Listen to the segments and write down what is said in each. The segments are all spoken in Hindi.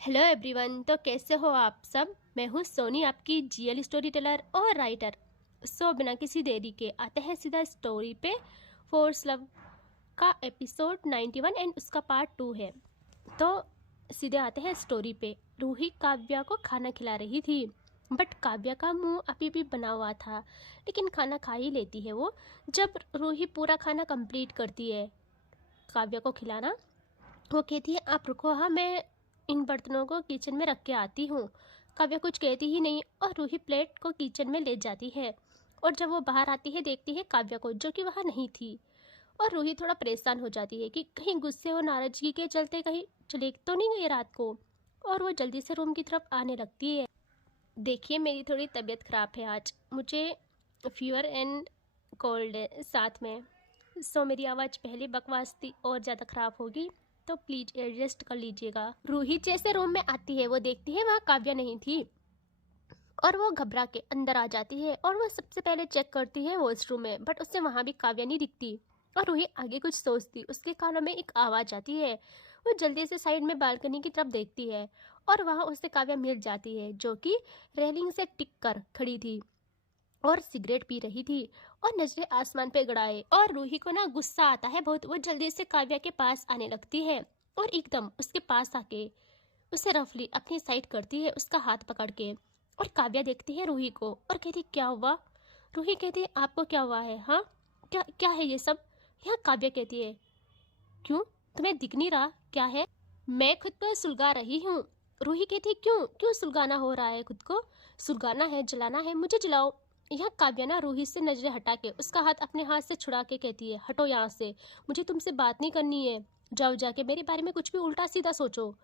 Hello everyone. तो कैसे हो आप सब। मैं हूँ सोनी, आपकी जीएल स्टोरी टेलर और राइटर। बिना किसी देरी के आते हैं सीधा स्टोरी पे। फोर्स लव का एपिसोड 91 एंड उसका पार्ट 2 है। तो सीधे आते हैं स्टोरी पे। रूही काव्या को खाना खिला रही थी, बट काव्या का मुंह अभी भी बना हुआ था, लेकिन खाना खा ही लेती है वो। जब रूही पूरा खाना कंप्लीट करती है काव्या को खिलाना, वो कहती है आप रुको, हाँ मैं इन बर्तनों को किचन में रख के आती हूँ। काव्या कुछ कहती ही नहीं और रूही प्लेट को किचन में ले जाती है। और जब वो बाहर आती है देखती है काव्या को, जो कि वहाँ नहीं थी। और रूही थोड़ा परेशान हो जाती है कि कहीं गुस्से और नाराजगी के चलते कहीं चले तो नहीं गई रात को। और वो जल्दी से रूम की तरफ आने लगती है। देखिए मेरी थोड़ी तबीयत ख़राब है आज, मुझे फीवर एंड कोल्ड है साथ में। मेरी आवाज़ पहले बकवास थी और ज़्यादा ख़राब होगी, तो प्लीज एडजस्ट कर लीजिएगा। रूही जैसे रूम में आती है, वो देखती है वहाँ काव्या नहीं थी और वो घबरा के अंदर आ जाती है। और वो सबसे पहले चेक करती है वॉशरूम में, बट उससे वहाँ भी काव्या नहीं दिखती। और रूही आगे कुछ सोचती, उसके कानों में एक आवाज़ आती है। वो जल्दी से साइड में बालकनी की तरफ देखती है और वहाँ उससे काव्या मिल जाती है, जो कि रेलिंग से टिक कर खड़ी थी और सिगरेट पी रही थी और नजरें आसमान पे गड़ाए। और रूही को ना गुस्सा आता है बहुत। वो जल्दी से काव्या के पास आने लगती है और एकदम उसके पास आके उसे रफली अपनी साइड करती है, उसका हाथ पकड़ के। और काव्या देखती है रूही को और कहती क्या हुआ। रूही कहती है आपको क्या हुआ है, हाँ क्या क्या है ये सब। यहाँ काव्या कहती है क्यों, तुम्हें दिख नहीं रहा क्या है। मैं खुद को सुलगा रही हूँ। रूही कहती क्यों क्यों सुलगाना हो रहा है, खुद को सुलगाना है, जलाना है, मुझे जलाओ। यहाँ काव्या ना रूही से नजरें हटा के उसका हाथ अपने हाथ से छुड़ा के कहती है हटो यहाँ से, मुझे तुमसे बात नहीं करनी है, जाओ जाके मेरे बारे में कुछ भी उल्टा सीधा सोचो।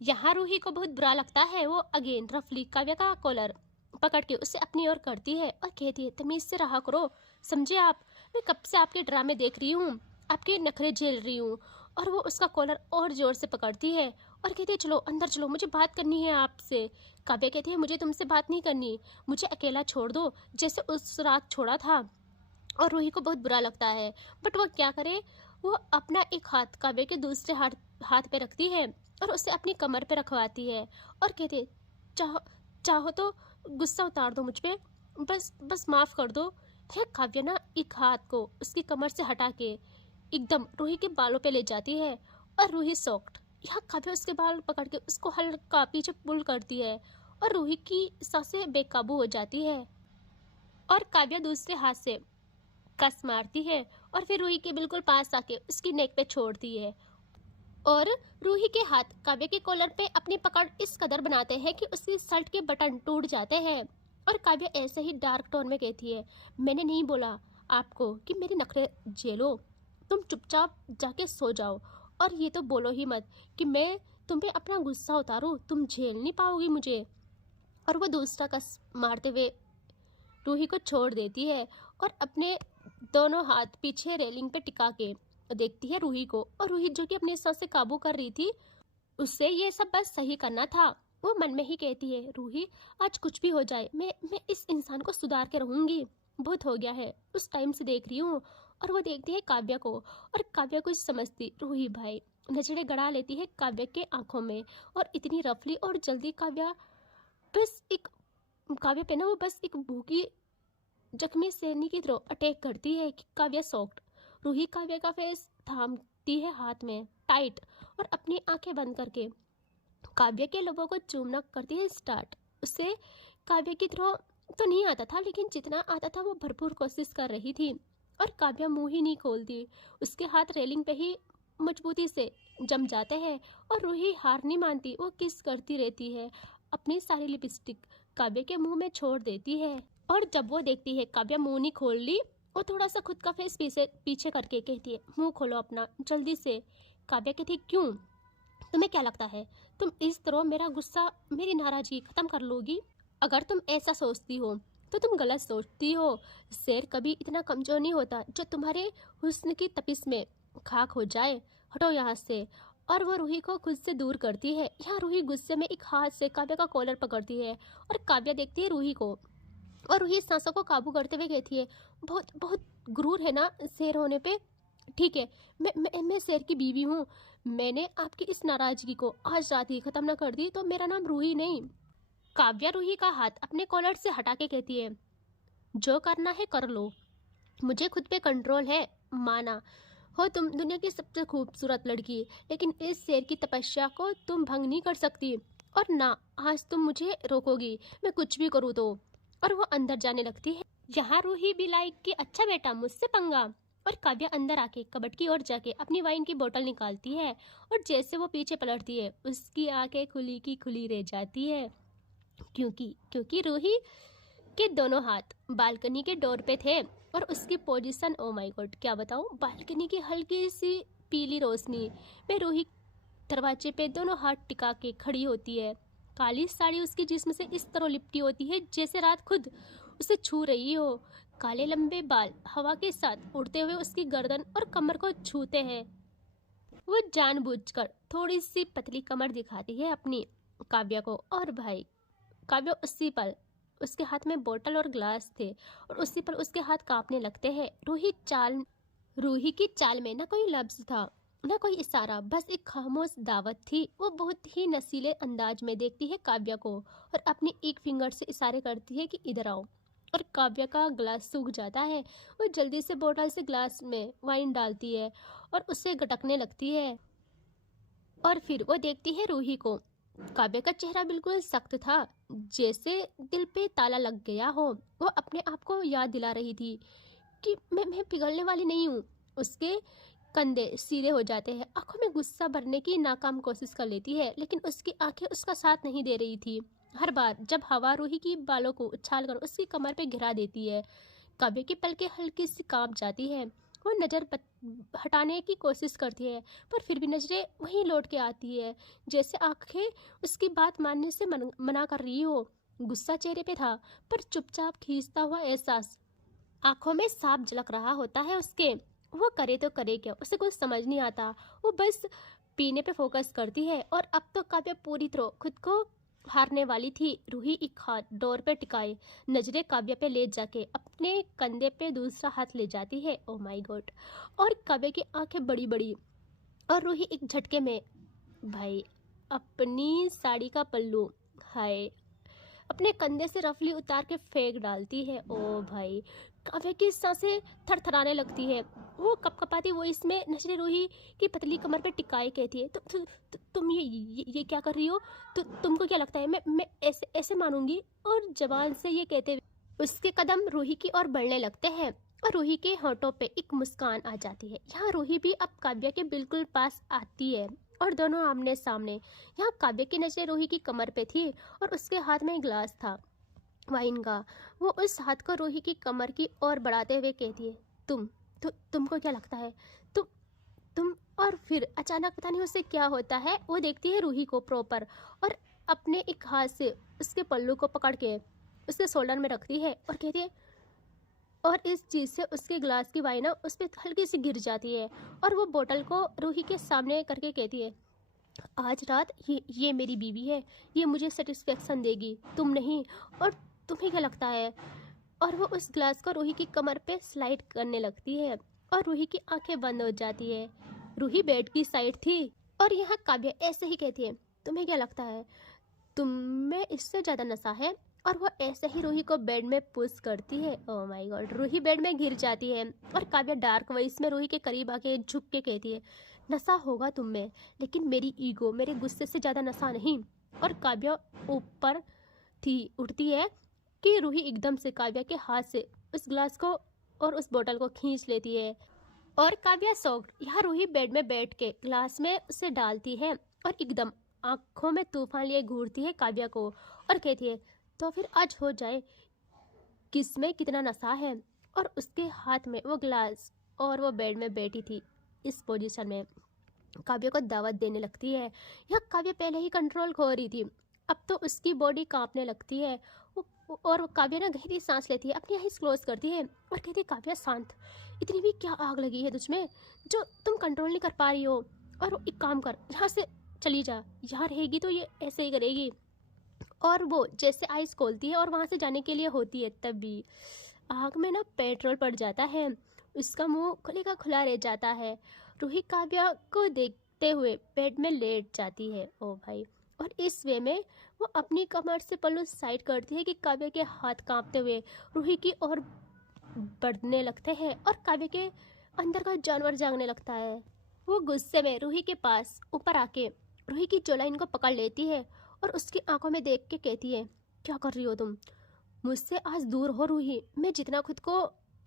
यहाँ रूही को बहुत बुरा लगता है। वो अगेन रफली काव्या का कॉलर पकड़ के उसे अपनी ओर करती है और कहती है तमीज से रहा करो, समझे आप, मैं कब से आपके ड्रामे देख रही हूँ, आपके नखरे झेल रही हूँ। और वो उसका कॉलर और जोर से पकड़ती है और कहती है चलो अंदर चलो, मुझे बात करनी है आपसे। काव्या कहती है मुझे तुमसे बात नहीं करनी, मुझे अकेला छोड़ दो जैसे उस रात छोड़ा था। और रूही को बहुत बुरा लगता है, बट वो क्या करे। वो अपना एक हाथ काव्या के दूसरे हाथ पे रखती है और उसे अपनी कमर पे रखवाती है और कहती है चाहो चाहो तो गुस्सा उतार दो मुझ पे, बस बस माफ़ कर दो। यह काव्या ना एक हाथ को उसकी कमर से हटा के एकदम रूही के बालों पे ले जाती है और रूही सॉफ्ट। यह काव्या उसके बाल पकड़ के उसको हल्का पीछे पुल करती है और रूही की सांसें बेकाबू हो जाती है। और काव्या दूसरे हाथ से कस मारती है और फिर रूही के बिल्कुल पास आके उसकी नेक पे छोड़ती है। और रूही के हाथ काव्या के कॉलर पे अपनी पकड़ इस कदर बनाते हैं कि उसकी शर्ट के बटन टूट जाते हैं। और काव्या ऐसे ही डार्क टोन में कहती है मैंने नहीं बोला आपको कि मेरी नखरे झेलो, तुम चुपचाप जाके सो जाओ। और ये तो बोलो ही मत कि मैं तुम पे अपना गुस्सा उतारूं, तुम झेल नहीं पाओगी मुझे। और वो दूसरा कस मारते हुए रूही को छोड़ देती है और अपने दोनों हाथ पीछे रेलिंग पे टिका के देखती है रूही को। और रूही जो कि अपने सांस से काबू कर रही थी, उससे ये सब बस सही करना था। वो मन में ही कहती है रूही आज कुछ भी हो जाए मैं इस इंसान को सुधार के रहूंगी, बहुत हो गया है, उस टाइम से देख रही हूँ। और वो देखती है काव्या को और काव्या कुछ समझती रूही भाई नजरें गड़ा लेती है काव्या के आंखों में। और इतनी रफली और जल्दी काव्या बस एक काव्या पे ना वो बस एक भूखी जख्मी शेरनी की तरह अटैक करती है कि काव्या सॉफ्ट। रूही काव्या का फेस थामती है हाथ में टाइट और अपनी आंखें बंद करके काव्या के लबों को चूमना करती है स्टार्ट। उससे काव्या की तरह तो नहीं आता था, लेकिन जितना आता था वो भरपूर कोशिश कर रही थी। और काव्या मुंह ही नहीं खोलती, उसके हाथ रेलिंग पे ही मजबूती से जम जाते हैं। और रूही हार नहीं मानती, वो किस करती रहती है, अपनी सारी लिपस्टिक काव्या के मुंह में छोड़ देती है। और जब वो देखती है काव्या मुंह नहीं खोल ली, वो थोड़ा सा खुद का फेस पीछे पीछे करके कहती है मुंह खोलो अपना जल्दी से। काव्या कहती क्यों, तुम्हें क्या लगता है तुम इस तरह मेरा गुस्सा मेरी नाराजगी खत्म कर लोगी। अगर तुम ऐसा सोचती हो तो तुम गलत सोचती हो। शेर कभी इतना कमजोर नहीं होता जो तुम्हारे हुस्न की तपिश में खाक हो जाए, हटो यहाँ से। और वो रूही को खुद से दूर करती है। यहाँ रूही गुस्से में एक हाथ से काव्या का कॉलर पकड़ती है और काव्या देखती है रूही को। और रूही सांसों को काबू करते हुए कहती है बहुत बहुत गुरूर है ना शेर होने पे, ठीक है, मैं शेर की बीवी हूँ। मैंने आपकी इस नाराजगी को आज रात ही खत्म न कर दी तो मेरा नाम रूही नहीं। काव्या रूही का हाथ अपने कॉलर से हटा के कहती है, जो करना है कर लो, मुझे खुद पे कंट्रोल है। माना हो तुम दुनिया की सबसे खूबसूरत लड़की, लेकिन इस शेर की तपस्या को तुम भंग नहीं कर सकती। और ना आज तुम मुझे रोकोगी, मैं कुछ भी करूँ तो। और वो अंदर जाने लगती है। यहाँ रूही भी लाइक कि अच्छा बेटा मुझसे पंगा। और काव्या अंदर आके कबट की ओर जाके अपनी वाइन की बोतल निकालती है और जैसे वो पीछे पलटती है उसकी आंखें खुली की खुली रह जाती है, क्योंकि क्योंकि रूही के दोनों हाथ बालकनी के डोर पे थे और उसकी पोजीशन, ओ माय गॉड क्या बताऊं, बालकनी की हल्की सी पीली रोशनी में रूही दरवाजे पे दोनों हाथ टिका के खड़ी होती है। काली साड़ी उसके जिस्म से इस तरह लिपटी होती है जैसे रात खुद उसे छू रही हो। काले लंबे बाल हवा के साथ उड़ते हुए उसकी गर्दन और कमर को छूते हैं। वो जानबूझकर थोड़ी सी पतली कमर दिखाती है अपनी काव्या को। और भाई काव्या उसी पल, उसके हाथ में बोतल और ग्लास थे और उसी पर उसके हाथ कांपने लगते हैं। रूही की चाल में ना कोई लफ्ज था ना कोई इशारा, बस एक खामोश दावत थी। वो बहुत ही नशीले अंदाज में देखती है काव्या को और अपनी एक फिंगर से इशारे करती है कि इधर आओ। और काव्या का ग्लास सूख जाता है। वो जल्दी से बोतल से ग्लास में वाइन डालती है और उससे गटकने लगती है। और फिर वो देखती है रूही को। काव्या का चेहरा बिल्कुल सख्त था, जैसे दिल पे ताला लग गया हो। वो अपने आप को याद दिला रही थी कि मैं पिघलने वाली नहीं हूँ। उसके कंधे सीधे हो जाते हैं, आंखों में गुस्सा भरने की नाकाम कोशिश कर लेती है, लेकिन उसकी आंखें उसका साथ नहीं दे रही थी। हर बार जब हवा रूही की बालों को उछालकर उसकी कमर पे गिरा देती है, काव्या की पलकें हल्की सी कांप जाती है। वो नज़र हटाने की कोशिश करती है, पर फिर भी नजरें वहीं लौट के आती है, जैसे आंखें उसकी बात मानने से मना कर रही हो। गुस्सा चेहरे पे था, पर चुपचाप खींचता हुआ एहसास आंखों में साफ झलक रहा होता है उसके। वो करे तो करे क्या, उसे कुछ समझ नहीं आता। वो बस पीने पे फोकस करती है। और अब तो काव्या पूरी तरह खुद को हारने वाली थी। रूही एक हाथ डोर पे टिकाए नजरें काव्या पे ले जाके अपने कंधे पे दूसरा हाथ ले जाती है। Oh my God. और काव्या की आंखें बड़ी बड़ी और रूही एक झटके में भाई अपनी साड़ी का पल्लू, हाय, अपने कंधे से रफली उतार के फेंक डालती है। ओ भाई काव्या की सांसें थरथराने लगती है। वो कपकपाती वो इसमें नजरें रूही की पतली कमर पे टिकाए कहती है, तुम ये क्या कर रही हो? तुमको क्या लगता है मैं ऐसे ऐसे मानूंगी? और जबान से ये कहते हुए उसके कदम रूही की ओर बढ़ने लगते हैं और रूही के होठों पे एक मुस्कान आ जाती है। यहाँ रूही भी अब काव्या के बिल्कुल पास आती है और दोनों आमने सामने। यहाँ काव्या की नजरें रूही की कमर पे थी और उसके हाथ में ग्लास था वाइन का। वो उस हाथ को रूही की कमर की ओर बढ़ाते हुए कहती है, तुमको क्या लगता है? तुम। और फिर अचानक पता नहीं उससे क्या होता है, वो देखती है रूही को प्रॉपर और अपने एक हाथ से उसके पल्लू को पकड़ के उसके शोल्डर में रखती है और कहती है, और इस चीज़ से उसके ग्लास की वाइन उस पर हल्की सी गिर जाती है। और वो बोतल को रूही के सामने करके कहती है, आज रात ये मेरी बीवी है, ये मुझे सेटिस्फेक्शन देगी, तुम नहीं। और तुम्हें क्या लगता है? और वो उस ग्लास को रूही की कमर पे स्लाइड करने लगती है और रूही की आंखें बंद हो जाती है। रूही बेड की साइड थी और यहाँ काव्या ऐसे ही कहती है, तुम्हें क्या लगता है तुम में इससे ज़्यादा नशा है? और वो ऐसे ही रूही को बेड में पुश करती है। Oh my God. Ruhi bed में गिर जाती है और काव्या डार्क वॉइस में रूही के करीब आके झुक के कहती है, नशा होगा तुम में, लेकिन मेरी ईगो, मेरे गुस्से से ज़्यादा नशा नहीं। और काव्या ऊपर थी उठती है कि रूही एकदम से काव्या के हाथ से उस ग्लास को और उस बोतल को खींच लेती है और काव्या शॉक्ड। यहाँ रूही बेड में बैठ के ग्लास में उसे डालती है और एकदम आंखों में तूफान लिए घूरती है काव्या को और कहती है, तो फिर आज हो जाए, किसमें कितना नशा है? और उसके हाथ में वो ग्लास और वो बेड में बैठी थी इस पोजीशन में काव्या को दावत देने लगती है। यह काव्या पहले ही कंट्रोल खो रही थी, अब तो उसकी बॉडी कांपने लगती है। और काव्या ना गहरी सांस लेती है, अपनी आईज क्लोज करती है और कहती है, काव्या शांत, इतनी भी क्या आग लगी है तुझमें जो तुम कंट्रोल नहीं कर पा रही हो? और एक काम कर, यहाँ से चली जा, यहाँ रहेगी तो ये ऐसे ही करेगी। और वो जैसे आइस खोलती है और वहाँ से जाने के लिए होती है, तभी आग में ना पेट्रोल पड़ जाता है। उसका मुंह खुले का खुला रह जाता है। रूही काव्या को देखते हुए बेड में लेट जाती है। ओ भाई। और इस वे में वो अपनी कमर से पल्लू साइड करती है कि काव्या के हाथ कांपते हुए रूही की ओर बढ़ने लगते हैं और काव्या के अंदर का जानवर जागने लगता है। वो गुस्से में रूही के पास ऊपर आके रूही की जोलाइन को पकड़ लेती है और उसकी आंखों में देख के कहती है, क्या कर रही हो तुम? मुझसे आज दूर हो रूही। मैं जितना खुद को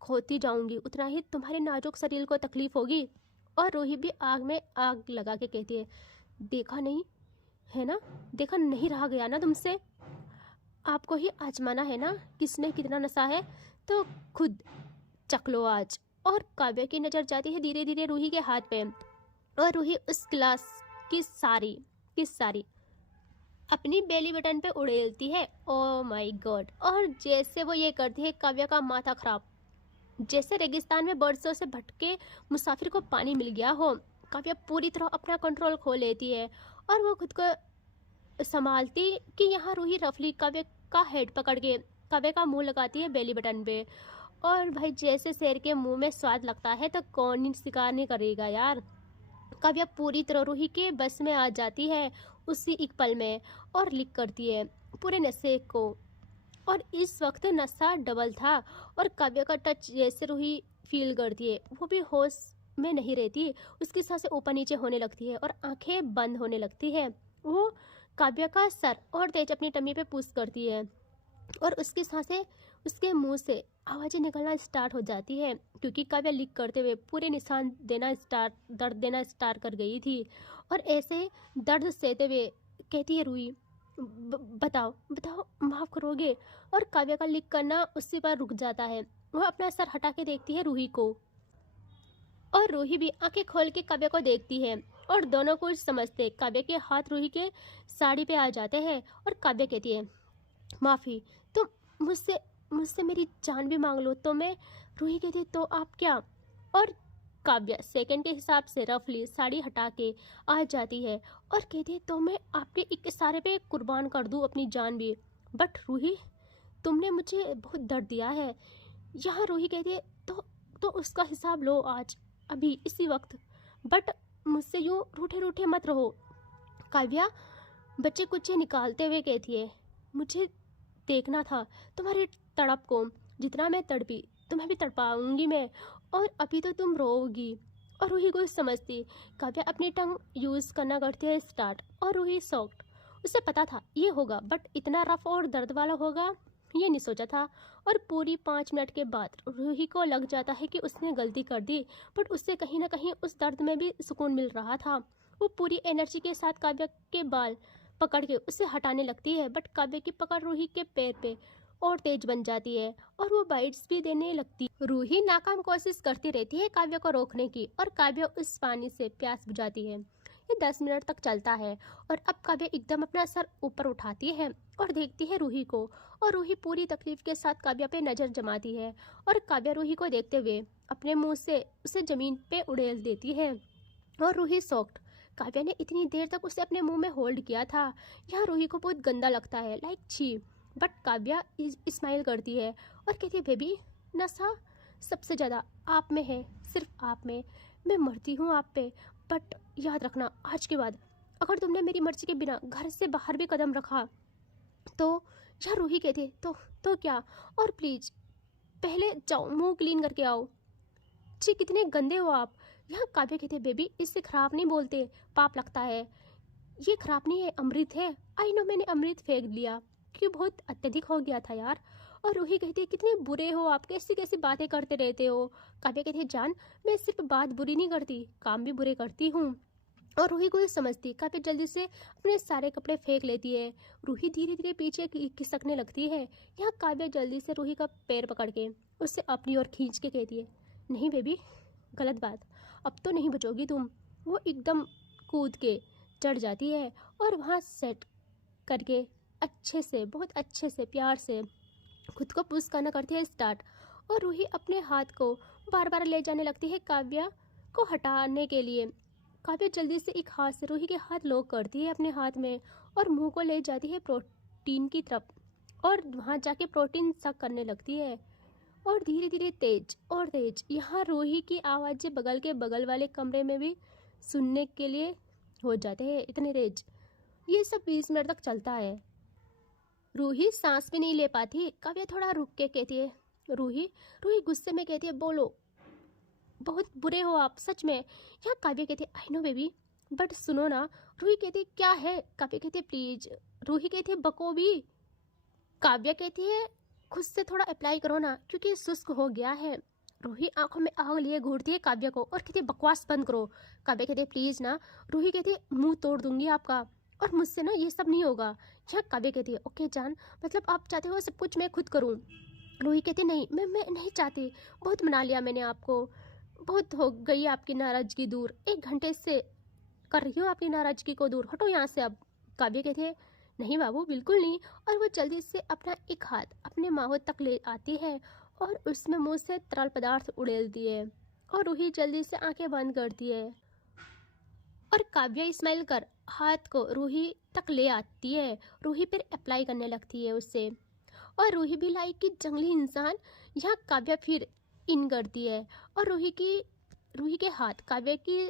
खोती जाऊंगी उतना ही तुम्हारे नाजुक शरीर को तकलीफ होगी। और रूही भी आग में आग लगा के कहती है, देखा नहीं है ना, देखा नहीं रहा गया ना तुमसे। आपको ही आजमाना है ना किसने कितना नशा है, तो खुद चख लो आज। और काव्या की नज़र जाती है धीरे धीरे रूही के हाथ पे और रूही उस गिलास की सारी अपनी बेली बटन पे उड़ेलती है। Oh my God. और जैसे वो ये करती है काव्या का माथा खराब, जैसे रेगिस्तान में बरसों से भटके मुसाफिर को पानी मिल गया हो। काव्या पूरी तरह अपना कंट्रोल खो लेती है और वो खुद को संभालती कि यहाँ रूही रफली काव्या का हेड पकड़ के काव्या का मुंह लगाती है बेली बटन पे। और भाई जैसे शेर के मुंह में स्वाद लगता है तो कौन ही शिकार नहीं करेगा यार। काव्या पूरी तरह रूही के बस में आ जाती है उसी एक पल में और लिक करती है पूरे नशे को। और इस वक्त नशा डबल था और काव्या का टच जैसे रूही फील करती है, वो भी होश में नहीं रहती। उसकी सांसें ऊपर नीचे होने लगती है और आंखें बंद होने लगती है। वो काव्या का सर और तेज अपनी टम्मी पे पुश करती है और उसकी सांसें उसके मुंह से आवाज़ें निकलना स्टार्ट हो जाती है क्योंकि काव्या लीक करते हुए पूरे निशान दर्द देना स्टार्ट कर गई थी। और ऐसे दर्द सहते हुए कहती है रूही, बताओ बताओ माफ़ करोगे? और काव्या का लीक करना उसी पर रुक जाता है। वह अपना सर हटा के देखती है रूही को और रूही भी आंखें खोल के काव्या को देखती है और दोनों कुछ समझते काव्या के हाथ रूही के साड़ी पे आ जाते हैं और काव्या कहती है, माफ़ी, तुम मुझसे मुझसे मेरी जान भी मांग लो तो मैं। रूही कहती तो आप क्या? और काव्या सेकंड के हिसाब से रफली साड़ी हटा के आ जाती है और कहती तो मैं आपके एक इशारे पे कुर्बान कर दूं अपनी जान भी। बट रूही, तुमने मुझे बहुत दर्द दिया है। यहाँ रूही कहती है तो उसका हिसाब लो आज, अभी इसी वक्त। बट मुझसे यूँ रूठे रूठे मत रहो। काव्या बच्चे कुच्चे निकालते हुए कहती है, मुझे देखना था तुम्हारी तड़प को, जितना मैं तड़पी तुम्हें भी तड़पाऊंगी मैं, और अभी तो तुम रोओगी। और रूही को समझती काव्या अपनी टंग यूज़ करना करती है स्टार्ट और रूही सॉफ्ट। उसे पता था ये होगा बट इतना रफ और दर्द वाला होगा ये नहीं सोचा था। और पूरी 5 मिनट के बाद रूही को लग जाता है कि उसने गलती कर दी, बट उससे कहीं ना कहीं उस दर्द में भी सुकून मिल रहा था। वो पूरी एनर्जी के साथ काव्या के बाल पकड़ के उसे हटाने लगती है, बट काव्या की पकड़ रूही के पैर पे और तेज बन जाती है और वो बाइट्स भी देने लगती। रूही नाकाम कोशिश करती रहती है काव्या को रोकने की और काव्या उस पानी से प्यास बुझाती है। ये 10 मिनट तक चलता है और अब काव्या एकदम अपना सर ऊपर उठाती है और देखती है रूही को। और रूही पूरी तकलीफ के साथ काव्या पे नज़र जमाती है और काव्या रूही को देखते हुए अपने मुंह से उसे ज़मीन पे उड़ेल देती है। और रूही सॉफ्ट। काव्या ने इतनी देर तक उसे अपने मुंह में होल्ड किया था, यहाँ रूही को बहुत गंदा लगता है, लाइक छी। बट काव्या स्माइल करती है और कहती है, बेबी नशा सबसे ज़्यादा आप में है, सिर्फ आप में। मैं मरती हूँ आप पे, बट याद रखना आज के बाद अगर तुमने मेरी मर्जी के बिना घर से बाहर भी कदम रखा तो। यार रूही कहती है तो क्या? और प्लीज़ पहले जाओ मुंह क्लीन करके आओ। जी कितने गंदे हो आप। यहाँ काव्या कहते बेबी इससे खराब नहीं बोलते, पाप लगता है। ये खराब नहीं है, अमृत है। आई नो मैंने अमृत फेंक दिया क्योंकि बहुत अत्यधिक हो गया था यार। और रूही कहती है कितने बुरे हो आप, कैसी कैसी बातें करते रहते हो। काव्या कहती है जान मैं सिर्फ बात बुरी नहीं करती, काम भी बुरे करती हूँ। और रूही को ये समझती काव्या जल्दी से अपने सारे कपड़े फेंक लेती है। रूही धीरे धीरे पीछे खिसकने लगती है। यहाँ काव्या जल्दी से रूही का पैर पकड़ के उससे अपनी ओर खींच के कहती है, नहीं बेबी गलत बात, अब तो नहीं बचोगी तुम। वो एकदम कूद के चढ़ जाती है और वहाँ सेट करके अच्छे से बहुत अच्छे से प्यार से खुद को पुश करना करती है स्टार्ट। और रूही अपने हाथ को बार बार ले जाने लगती है काव्या को हटाने के लिए। काव्या जल्दी से एक हाथ से रूही के हाथ लॉक करती है अपने हाथ में और मुंह को ले जाती है प्रोटीन की तरफ और वहाँ जाके प्रोटीन सक करने लगती है। और धीरे धीरे तेज और तेज। यहाँ रूही की आवाज़ें बगल के बगल वाले कमरे में भी सुनने के लिए हो जाते हैं, इतने तेज। ये सब 20 मिनट तक चलता है। रूही सांस भी नहीं ले पाती। काव्या थोड़ा रुक के कहती है, रूही रूही गुस्से में कहती है, बोलो, बहुत बुरे हो आप सच में। यहाँ काव्या कहती है, आई नो बेबी, बट सुनो ना। रूही कहती है, क्या है? काव्या कहती है, प्लीज। रूही कहती है, बको भी। काव्या कहती है, खुद से थोड़ा अप्लाई करो ना, क्योंकि शुष्क हो गया है। रूही आंखों में आग लिए घूरती है काव्या को और कहती है, बकवास बंद करो। काव्या कहती है, प्लीज ना। रूही कहती है, मुंह तोड़ दूंगी आपका, और मुझसे ना ये सब नहीं होगा। यहाँ काव्या कहती है, ओके जान, मतलब आप चाहते हो सब कुछ मैं खुद करूँ? रूही कहती है, नहीं, मैं नहीं चाहती। बहुत मना लिया मैंने आपको, बहुत हो गई आपकी नाराजगी दूर। 1 घंटे से कर रही हूँ आपकी नाराजगी को दूर, हटो यहाँ से अब। काव्या कहती है, नहीं बाबू, बिल्कुल नहीं। और वो जल्दी से अपना एक हाथ अपने माहौल तक ले आती है और उसमें मुंह से तरल पदार्थ उड़ेलती है, और रूही जल्दी से आंखें बंद करती है और काव्या स्माइल कर हाथ को रूही तक ले आती है। रूही फिर अप्लाई करने लगती है उससे, और रूही भी लाइक की जंगली इंसान। यहाँ काव्या फिर इन करती है और रूही के हाथ काव्या की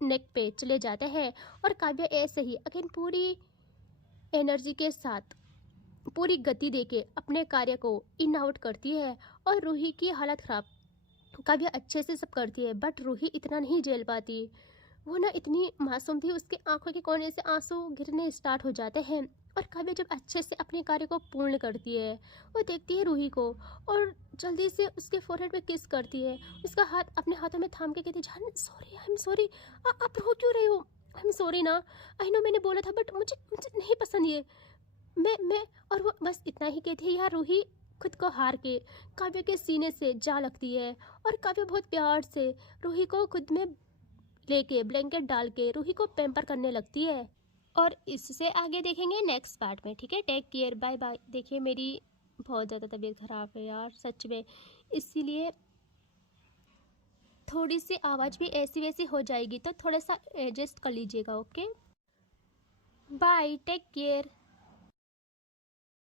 नेक पे चले जाते हैं, और काव्या ऐसे ही अगेन पूरी एनर्जी के साथ पूरी गति देके अपने कार्य को इन आउट करती है। और रूही की हालत खराब। काव्या अच्छे से सब करती है, बट रूही इतना नहीं झेल पाती। वो ना इतनी मासूम थी, उसके आंखों के कोने से आंसू गिरने स्टार्ट हो जाते हैं। और काव्या जब अच्छे से अपने कार्य को पूर्ण करती है, वो देखती है रूही को और जल्दी से उसके फोरहेड पे किस करती है। उसका हाथ अपने हाथों में थाम के कहती है, जान सॉरी, आई एम सॉरी। आप रो क्यों रही हो? आई एम सॉरी ना, आई नो मैंने बोला था, बट मुझे मुझे नहीं पसंद ये। मैं और वो बस इतना ही कहती है। यार रूही खुद को हार के काव्या के सीने से जा लगती है, और काव्या बहुत प्यार से रूही को खुद में लेके ब्लैंकेट डाल के रूही को पैम्पर करने लगती है। और इससे आगे देखेंगे नेक्स्ट पार्ट में, ठीक है? Take care, bye bye. देखिए मेरी बहुत ज़्यादा तबीयत ख़राब है यार, सच में, इसीलिए थोड़ी सी आवाज़ भी ऐसी वैसी हो जाएगी, तो थोड़ा सा एडजस्ट कर लीजिएगा। Okay, bye, take care.